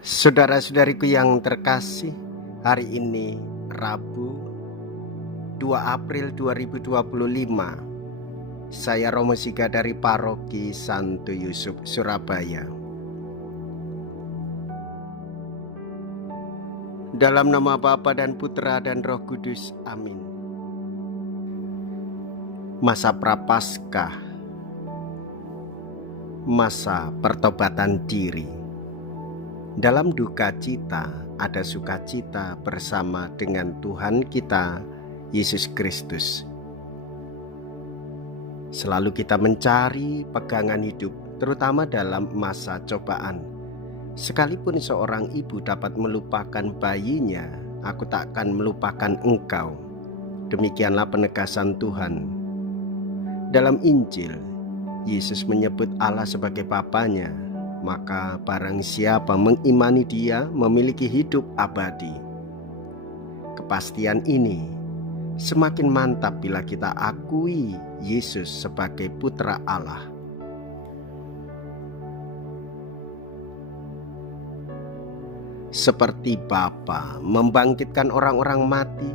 Saudara-saudariku yang terkasih, hari ini Rabu 2 April 2025. Saya Romo Siga dari Paroki Santo Yusuf, Surabaya. Dalam nama Bapa dan Putra dan Roh Kudus, amin. Masa Prapaskah, masa pertobatan diri. Dalam duka cita ada sukacita bersama dengan Tuhan kita Yesus Kristus. Selalu kita mencari pegangan hidup, terutama dalam masa cobaan. Sekalipun seorang ibu dapat melupakan bayinya, aku takkan melupakan engkau. Demikianlah penegasan Tuhan. Dalam Injil, Yesus menyebut Allah sebagai Bapanya. Maka barang siapa mengimani Dia memiliki hidup abadi. Kepastian ini semakin mantap bila kita akui Yesus sebagai Putra Allah. Seperti Bapa membangkitkan orang-orang mati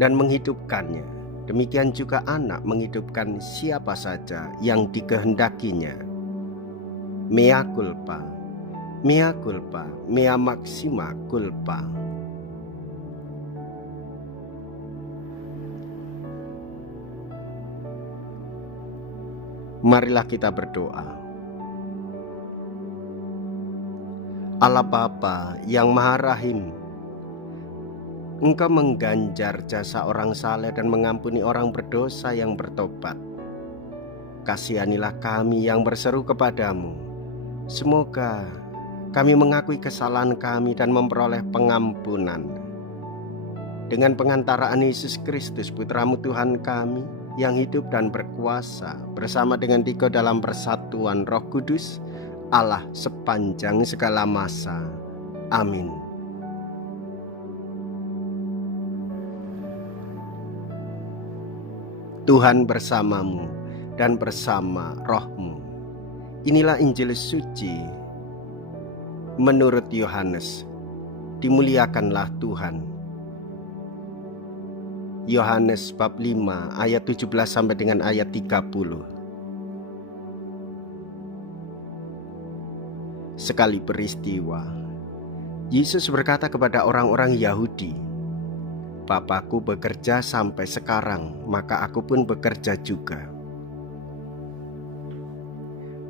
dan menghidupkannya, demikian juga Anak menghidupkan siapa saja yang dikehendakinya. Mea culpa, mea culpa, mea maxima culpa. Marilah kita berdoa. Allah Bapa yang Maha Rahim, Engkau mengganjar jasa orang saleh dan mengampuni orang berdosa yang bertobat. Kasihanilah kami yang berseru kepadamu. Semoga kami mengakui kesalahan kami dan memperoleh pengampunan. Dengan pengantaraan Yesus Kristus, Putramu Tuhan kami, yang hidup dan berkuasa bersama dengan Dikau dalam persatuan Roh Kudus, Allah sepanjang segala masa. Amin. Tuhan bersamamu dan bersama rohmu. Inilah Injil suci menurut Yohanes. Dimuliakanlah Tuhan. Yohanes bab 5 ayat 17 sampai dengan ayat 30. Sekali peristiwa, Yesus berkata kepada orang-orang Yahudi, "Bapakku bekerja sampai sekarang, maka aku pun bekerja juga."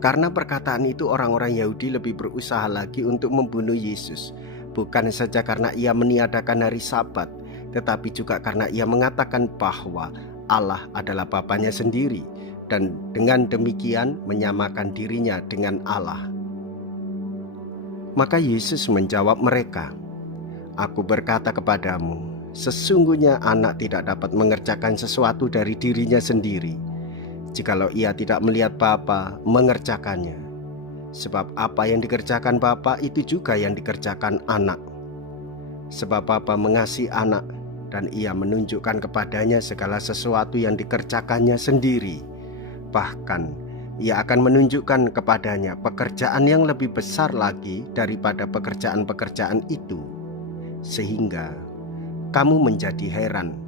Karena perkataan itu orang-orang Yahudi lebih berusaha lagi untuk membunuh Yesus, bukan saja karena ia meniadakan hari Sabat, tetapi juga karena ia mengatakan bahwa Allah adalah Bapanya sendiri dan dengan demikian menyamakan dirinya dengan Allah. Maka Yesus menjawab mereka, "Aku berkata kepadamu, sesungguhnya anak tidak dapat mengerjakan sesuatu dari dirinya sendiri, jikalau ia tidak melihat Bapa mengerjakannya. Sebab apa yang dikerjakan Bapa itu juga yang dikerjakan anak. Sebab Bapa mengasihi anak dan ia menunjukkan kepadanya segala sesuatu yang dikerjakannya sendiri. Bahkan ia akan menunjukkan kepadanya pekerjaan yang lebih besar lagi daripada pekerjaan-pekerjaan itu, sehingga kamu menjadi heran.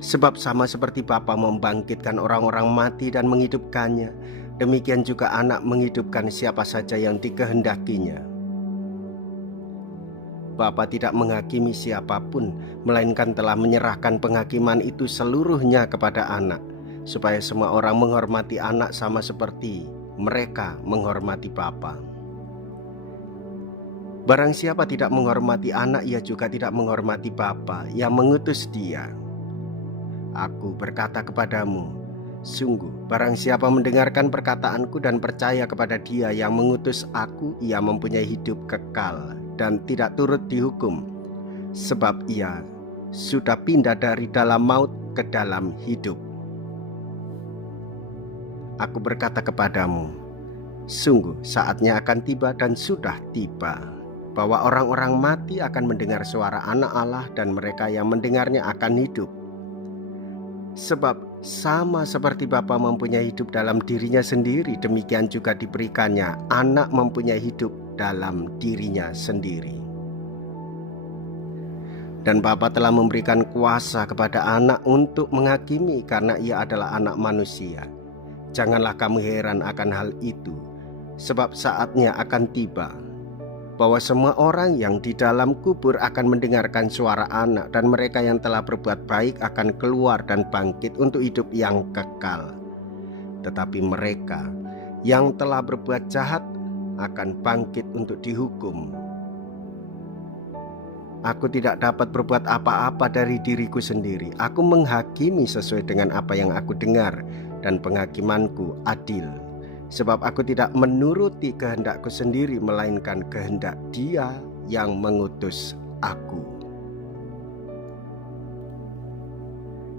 Sebab sama seperti Bapa membangkitkan orang-orang mati dan menghidupkannya, demikian juga anak menghidupkan siapa saja yang dikehendakinya. Bapa tidak menghakimi siapapun, melainkan telah menyerahkan penghakiman itu seluruhnya kepada anak, supaya semua orang menghormati anak sama seperti mereka menghormati Bapa. Barang siapa tidak menghormati anak, ia juga tidak menghormati Bapa yang mengutus dia. Aku berkata kepadamu, sungguh barang siapa mendengarkan perkataanku dan percaya kepada Dia yang mengutus aku, ia mempunyai hidup kekal dan tidak turut dihukum, sebab ia sudah pindah dari dalam maut ke dalam hidup. Aku berkata kepadamu, sungguh saatnya akan tiba dan sudah tiba, bahwa orang-orang mati akan mendengar suara Anak Allah dan mereka yang mendengarnya akan hidup. Sebab sama seperti Bapa mempunyai hidup dalam dirinya sendiri, demikian juga diberikannya Anak mempunyai hidup dalam dirinya sendiri. Dan Bapa telah memberikan kuasa kepada Anak untuk menghakimi karena Ia adalah Anak manusia. Janganlah kamu heran akan hal itu, sebab saatnya akan tiba bahwa semua orang yang di dalam kubur akan mendengarkan suara Anak, dan mereka yang telah berbuat baik akan keluar dan bangkit untuk hidup yang kekal. Tetapi mereka yang telah berbuat jahat akan bangkit untuk dihukum. Aku tidak dapat berbuat apa-apa dari diriku sendiri. Aku menghakimi sesuai dengan apa yang aku dengar, dan penghakimanku adil. Sebab aku tidak menuruti kehendakku sendiri, melainkan kehendak Dia yang mengutus aku.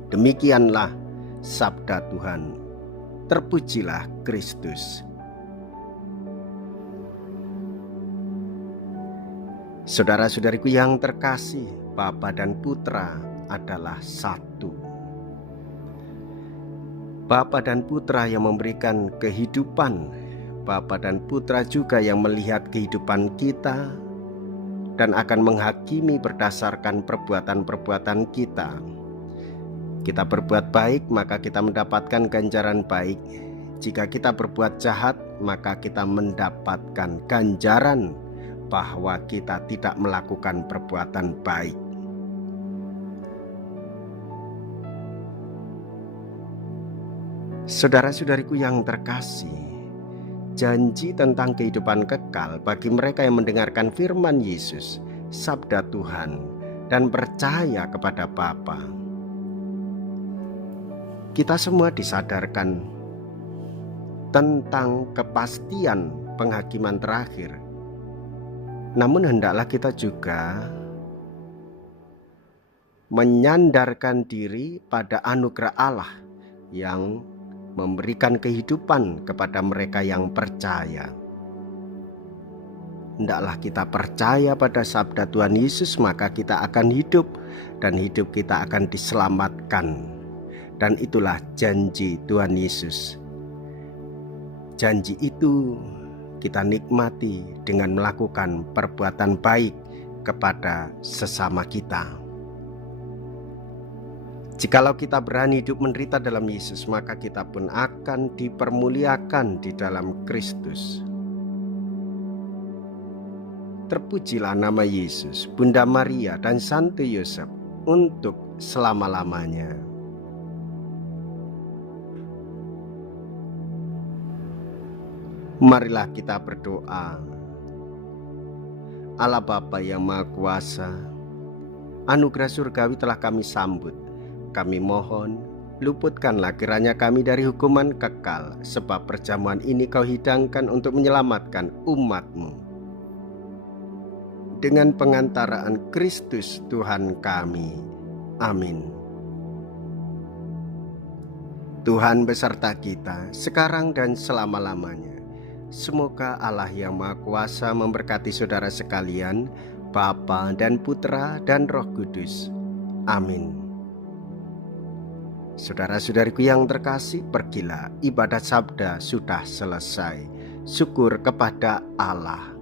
Demikianlah sabda Tuhan. Terpujilah Kristus. Saudara-saudariku yang terkasih, Bapa dan Putra adalah satu. Bapa dan Putra yang memberikan kehidupan, Bapa dan Putra juga yang melihat kehidupan kita dan akan menghakimi berdasarkan perbuatan-perbuatan kita. Kita berbuat baik, maka kita mendapatkan ganjaran baik. Jika kita berbuat jahat, maka kita mendapatkan ganjaran bahwa kita tidak melakukan perbuatan baik. Saudara-saudariku yang terkasih, janji tentang kehidupan kekal bagi mereka yang mendengarkan firman Yesus, sabda Tuhan, dan percaya kepada Bapa. Kita semua disadarkan tentang kepastian penghakiman terakhir. Namun hendaklah kita juga menyandarkan diri pada anugerah Allah yang memberikan kehidupan kepada mereka yang percaya. Hendaklah kita percaya pada sabda Tuhan Yesus, maka kita akan hidup, dan hidup kita akan diselamatkan. Dan itulah janji Tuhan Yesus. Janji itu kita nikmati dengan melakukan perbuatan baik kepada sesama kita. Jikalau kita berani hidup menderita dalam Yesus, maka kita pun akan dipermuliakan di dalam Kristus. Terpujilah nama Yesus, Bunda Maria, dan Santo Yosef untuk selama-lamanya. Marilah kita berdoa. Allah Bapa yang Maha Kuasa, anugerah surgawi telah kami sambut. Kami mohon, luputkanlah kiranya kami dari hukuman kekal, sebab perjamuan ini Kau hidangkan untuk menyelamatkan umat-Mu. Dengan pengantaraan Kristus Tuhan kami. Amin. Tuhan beserta kita, sekarang dan selama-lamanya. Semoga Allah yang Maha Kuasa memberkati saudara sekalian, Bapa dan Putra dan Roh Kudus. Amin. Saudara-saudariku yang terkasih, pergilah, ibadat sabda sudah selesai. Syukur kepada Allah.